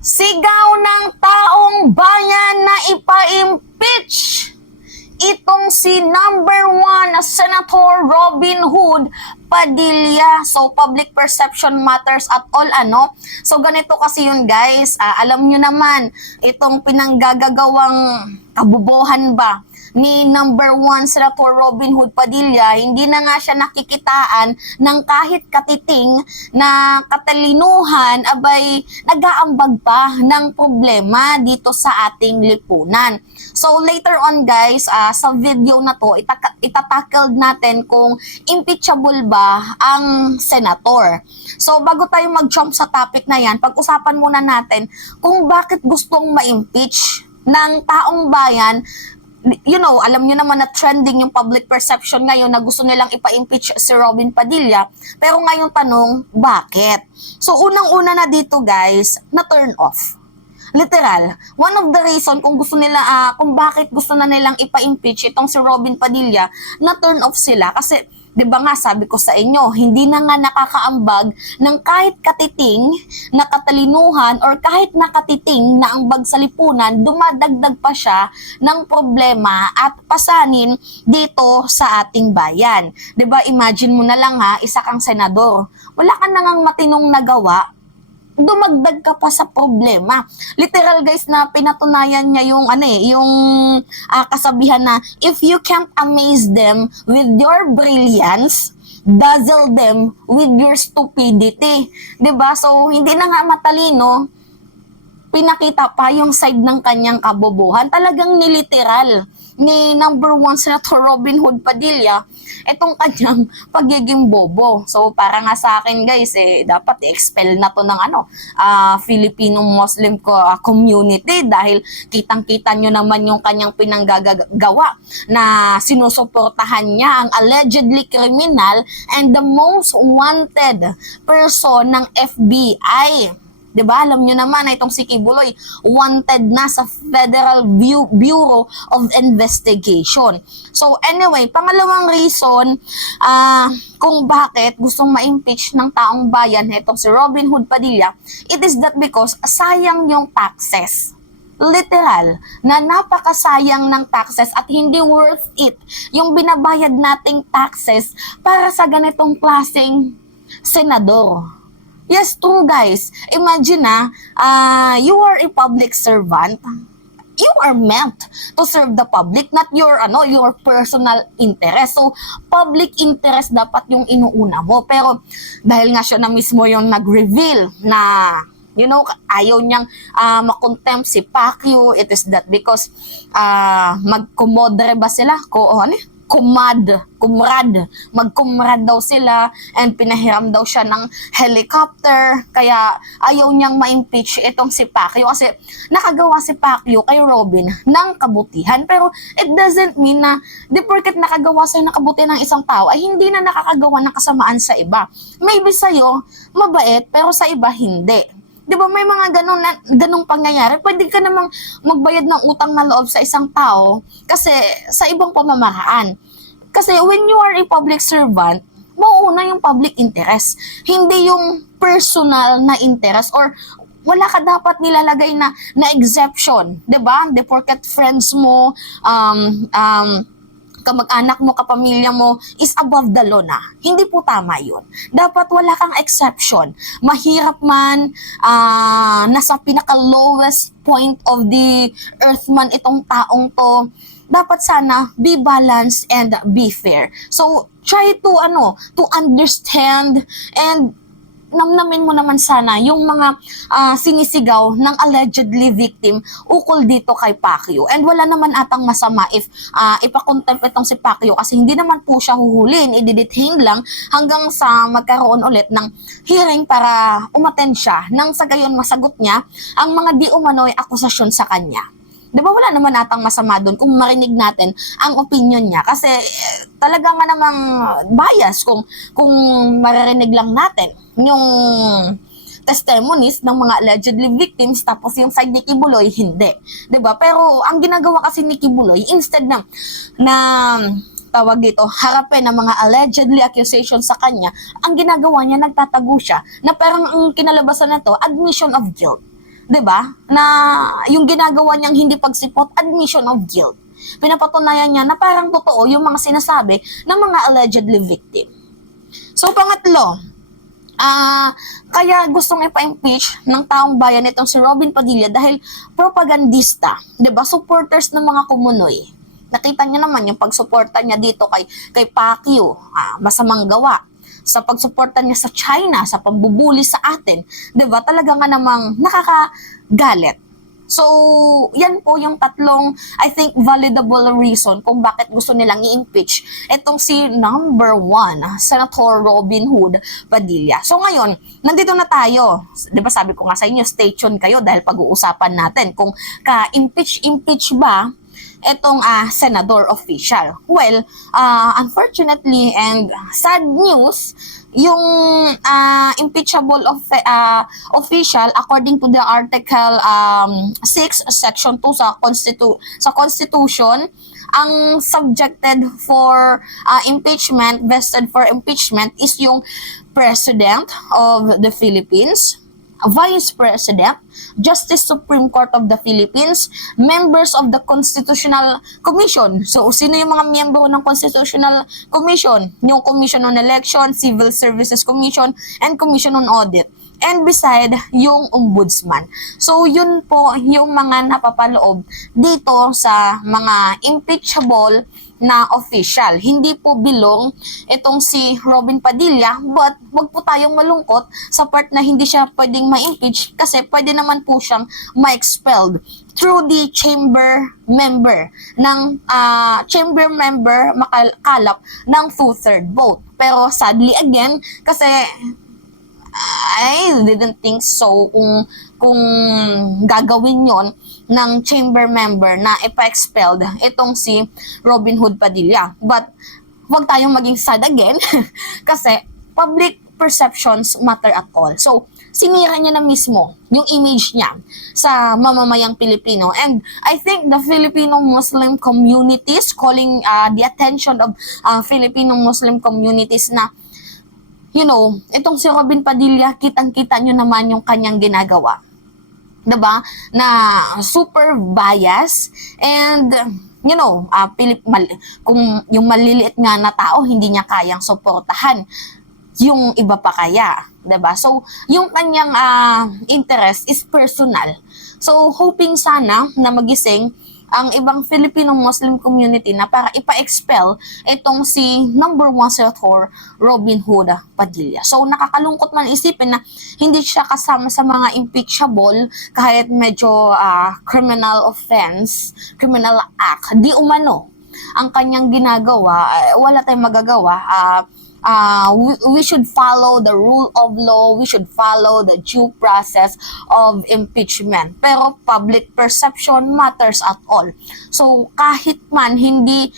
Sigaw ng taong bayan na ipa-impeach itong si number 1 na Senator Robin Hood Padilla. So, public perception matters at all, ano? So, ganito kasi yun, guys. Alam nyo naman, itong pinanggagagawang kabubuhan ba ni number 1 Senator Robin Hood Padilla, hindi na nga siya nakikitaan ng kahit katiting na katalinuhan, abay nag-aambag pa ng problema dito sa ating lipunan. So later on, guys, sa video na to, itatakeld natin kung impeachable ba ang senator. So bago tayo mag-jump sa topic na yan, pag-usapan muna natin kung bakit gustong ma-impeach ng taong bayan. You know, alam nyo naman na trending yung public perception ngayon na gusto nilang ipa-impeach si Robin Padilla. Pero ngayong tanong, bakit? So, unang-una na dito, guys, na turn off. Literal, one of the reason kung gusto nila, kung bakit gusto na nilang ipa-impeach itong si Robin Padilla, na turn off sila. Kasi, di ba nga, sabi ko sa inyo, hindi na nga nakakaambag ng kahit katiting na katalinuhan or kahit nakatiting na ambag sa lipunan, dumadagdag pa siya ng problema at pasanin dito sa ating bayan. Di ba, imagine mo na lang ha, isa kang senador, wala ka nang matinong nagawa, dumagdag ka pa sa problema. Literal, guys, na pinatunayan niya yung kasabihan na if you can't amaze them with your brilliance, dazzle them with your stupidity. 'Di ba? So hindi na nga matalino, pinakita pa yung side ng kanyang kabobohan. Talagang niliteral ni number 1 Senator Robin Hood Padilla itong kanyang pagiging bobo. So para nga sa akin, guys, dapat i-expel na to ng Filipino Muslim community dahil kitang-kita nyo naman yung kanyang pinanggagawa na sinusuportahan niya ang allegedly criminal and the most wanted person ng FBI. Diba? Alam nyo naman na itong si Kibuloy wanted na sa Federal Bureau of Investigation. So anyway, pangalawang reason kung bakit gustong ma-impeach ng taong bayan itong si Robin Hood Padilla, it is that because sayang yung taxes. Literal, na napakasayang ng taxes at hindi worth it yung binabayad nating taxes para sa ganitong klaseng senador. Yes, true, guys. Imagine you are a public servant. You are meant to serve the public, not your personal interest. So, public interest dapat yung inuuna mo. Pero dahil nga siya na mismo yung nag-reveal na ayaw niyang makontempt si Pacquiao, it is that because magkumodre ba sila? Magkumrad daw sila and pinahiram daw siya ng helicopter, kaya ayaw niyang ma-impeach itong si Pacquiao kasi nakagawa si Pacquiao kay Robin ng kabutihan. Pero it doesn't mean na porket nakagawa sa'yo ng kabutihan ng isang tao ay hindi na nakakagawa ng kasamaan sa iba. Maybe sa'yo mabait pero sa iba hindi. Di ba may mga ganong pangyayari? Pwede ka namang magbayad ng utang na loob sa isang tao kasi sa ibang pamamaraan. Kasi when you are a public servant, mauuna yung public interest. Hindi yung personal na interest or wala ka dapat nilalagay na exception. Di ba? Di porket friends mo, kamag-anak mo, kapamilya mo is above the law na. Hindi po tama yun. Dapat wala kang exception. Mahirap man, nasa pinaka-lowest point of the earth man itong taong to, dapat sana be balanced and be fair. So, try to understand and namnamin mo naman sana yung mga sinisigaw ng allegedly victim ukol dito kay Pacquiao. And wala naman atang masama if ipakontempt itong si Pacquiao kasi hindi naman po siya huhulin, i-detain lang hanggang sa magkaroon ulit ng hearing para umattend siya nang sa gayon masagot niya ang mga di umano'y akusasyon sa kanya. Di ba wala naman atang masama doon kung marinig natin ang opinion niya kasi talaga nga namang bias kung maririnig lang natin yung testimonies ng mga allegedly victims tapos yung side ni Kibuloy hindi. 'Di ba? Pero ang ginagawa kasi ni Kibuloy instead na tawag dito, harapin ng mga allegedly accusations sa kanya, ang ginagawa niya nagtatago siya na parang ang kinalabasan na to admission of guilt. 'di ba? Na yung ginagawa niyang hindi pagsipot, admission of guilt. Pinapatunayan niya na parang totoo yung mga sinasabi ng mga allegedly victim. So, pangatlo, kaya gustong ipa-impeach ng taong bayan itong si Robin Padilla dahil propagandista, 'di ba? Supporters ng mga kumunoy. Nakita niyo naman yung pagsuporta niya dito kay Pacquiao, masamang gawa. Sa pagsuporta niya sa China, sa pambubuli sa atin, 'di ba? Talaga nga namang nakakagalit. So, yan po yung tatlong, I think, validable reason kung bakit gusto nilang i-impeach itong si number 1, Senator Robin Hood Padilla. So, ngayon, nandito na tayo. Di ba sabi ko nga sa inyo, stay tuned kayo dahil pag-uusapan natin kung ka-impeach ba itong senador official. Well, unfortunately and sad news, yung impeachable official according to the article 6 section 2 sa constitution, ang subjected for impeachment, vested for impeachment is yung President of the Philippines, Vice President, Justice Supreme Court of the Philippines, members of the Constitutional Commission. So, sino yung mga miyembro ng Constitutional Commission? Yung Commission on Election, Civil Services Commission, and Commission on Audit. And beside, yung Ombudsman. So, yun po yung mga napapaloob dito sa mga impeachable na official. Hindi po bilong itong si Robin Padilla, but wag po tayong malungkot sa part na hindi siya pwedeng ma-impeach kasi pwede naman po siyang ma-expelled through the chamber member makalap ng 2/3 vote. Pero sadly again, kasi I didn't think so kung gagawin yon ng chamber member na ipa-expelled itong si Robin Hood Padilla. But wag tayong maging sad again kasi public perceptions matter at all. So, sinira niya na mismo yung image niya sa mamamayang Pilipino. And I think the Filipino Muslim communities calling the attention of Filipino Muslim communities na itong si Robin Padilla, kitang-kita nyo naman yung kanyang ginagawa. Diba? Na super bias and kung yung maliliit nga na tao hindi niya kayang suportahan, yung iba pa kaya, 'di ba? So, yung kanyang interest is personal. So, hoping sana na magising ang ibang Filipino Muslim community na para ipa-expel itong si number 1 Senator Robin Hood Padilla. So, nakakalungkot man isipin na hindi siya kasama sa mga impeachable kahit medyo criminal offense, criminal act. Di umano ang kanyang ginagawa, wala tayong magagawa. We should follow the rule of law, we should follow the due process of impeachment. Pero public perception matters at all. So kahit man hindi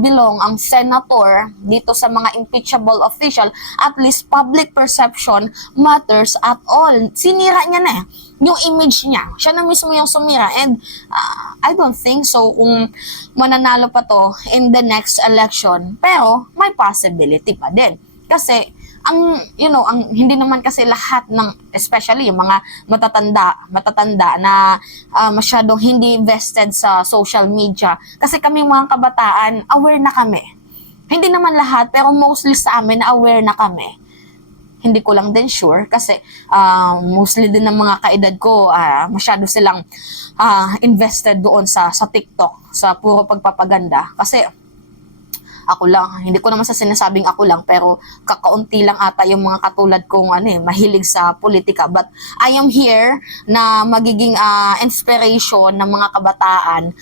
belong ang senator dito sa mga impeachable official, at least public perception matters at all. Sinira niya na yung image niya. Siya na mismo yung sumira. And I don't think so kung mananalo pa to in the next election. Pero may possibility pa din. Kasi ang hindi naman kasi lahat ng, especially yung mga matatanda na masyadong hindi invested sa social media. Kasi kami mga kabataan, aware na kami. Hindi naman lahat, pero mostly sa amin, aware na kami. Hindi ko lang din sure kasi mostly din ng mga kaedad ko masyado silang invested doon sa TikTok, sa puro pagpapaganda. Kasi ako lang, hindi ko naman sa sinasabing ako lang, pero kakaunti lang ata yung mga katulad kong mahilig sa politika. But I am here na magiging inspiration ng mga kabataan.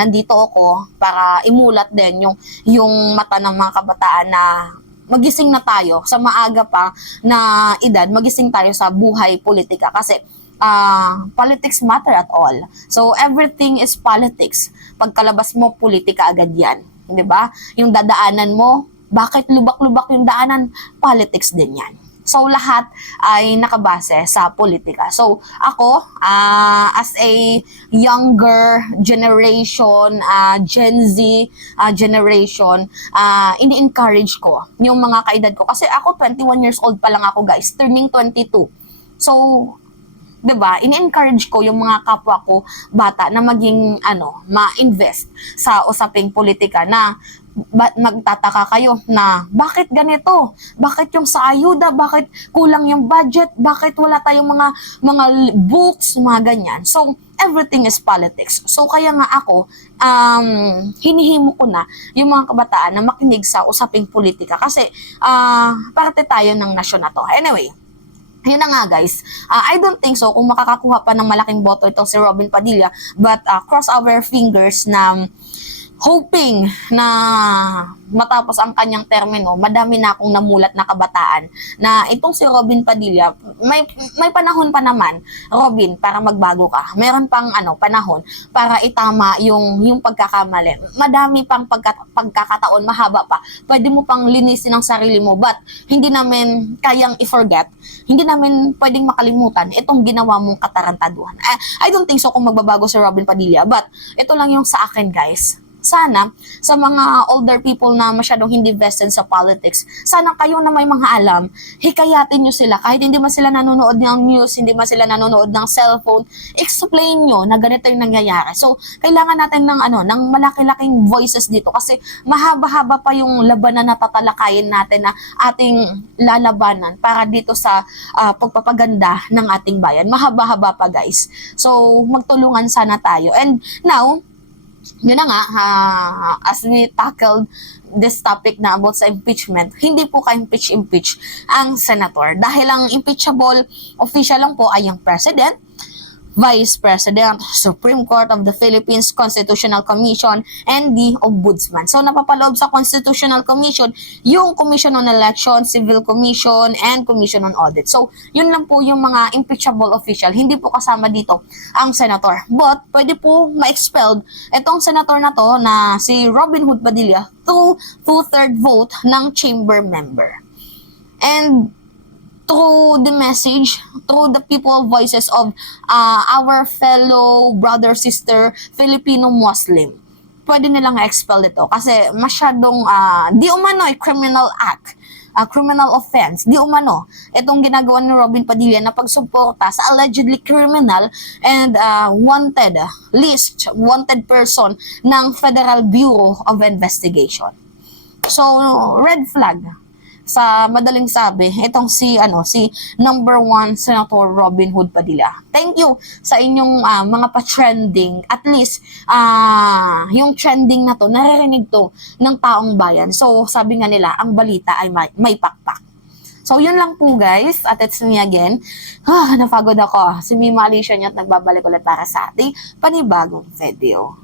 Nandito ako para imulat din yung mata ng mga kabataan na magising na tayo sa maaga pa na edad, magising tayo sa buhay politika kasi politics matter at all. So everything is politics. Pagkalabas mo, politika agad yan. 'Di ba? Yung dadaanan mo, bakit lubak-lubak yung daanan? Politics din yan. So lahat ay nakabase sa politika. So ako, as a younger generation, Gen Z generation, ini-encourage ko yung mga kaedad ko. Kasi ako 21 years old pa lang ako, guys, turning 22. So 'Diba? In-encourage ko yung mga kapwa ko bata na maging ma-invest sa usaping politika na magtataka kayo na bakit ganito? Bakit yung sa ayuda? Bakit kulang yung budget? Bakit wala tayong mga books, mga ganyan? So, everything is politics. So, kaya nga ako, hinihimo ko na yung mga kabataan na makinig sa usaping politika kasi parte tayo ng nasyon na to. Anyway, yun na nga guys, I don't think so kung makakakuha pa ng malaking boto itong si Robin Padilla, but cross our fingers na hoping na matapos ang kanyang termino, madami na akong namulat na kabataan na itong si Robin Padilla, may panahon pa naman, Robin, para magbago ka. Meron pang panahon para itama yung pagkakamali. Madami pang pagkakataon, mahaba pa. Pwede mo pang linisin ang sarili mo, but hindi namin kayang i-forget, hindi namin pwedeng makalimutan itong ginawa mong katarantaduhan. I don't think so kung magbabago si Robin Padilla, but ito lang yung sa akin guys. Sana, sa mga older people na masyadong hindi vested sa politics, sana kayo na may mga alam, hikayatin nyo sila. Kahit hindi man sila nanonood ng news, hindi man sila nanonood ng cellphone, explain nyo na ganito yung nangyayari. So, kailangan natin ng malaki-laking voices dito kasi mahaba-haba pa yung labanan na tatalakayin natin na ating lalabanan para dito sa pagpapaganda ng ating bayan. Mahaba-haba pa guys. So, magtulungan sana tayo. And now, yun na nga, as we tackled this topic na about sa impeachment, hindi po ka-impeach ang senator. Dahil ang impeachable official lang po ay yung president, Vice President, Supreme Court of the Philippines, Constitutional Commission, and the Ombudsman. So, napapaloob sa Constitutional Commission yung Commission on Elections, Civil Commission, and Commission on Audit. So, yun lang po yung mga impeachable official. Hindi po kasama dito ang senator. But, pwede po ma-expelled itong senator na to na si Robin Hood Padilla through two-third vote ng chamber member. And through the message, through the people voices of our fellow brother, sister, Filipino Muslim. Pwede nilang expel ito kasi masyadong di umano criminal act, criminal offense, di umano itong ginagawa ni Robin Padilla na pagsuporta sa allegedly criminal and wanted person ng Federal Bureau of Investigation. So, red flag. Sa madaling sabi, itong si number 1 Senator Robin Hood Padilla. Thank you sa inyong mga pa-trending. At least, yung trending na to, naririnig to ng taong bayan. So, sabi nga nila, ang balita ay may pakpak. So, yun lang po guys. At it's me again. Napagod ako. Si Mima Alicia at nagbabalik ulit para sa ating panibagong video.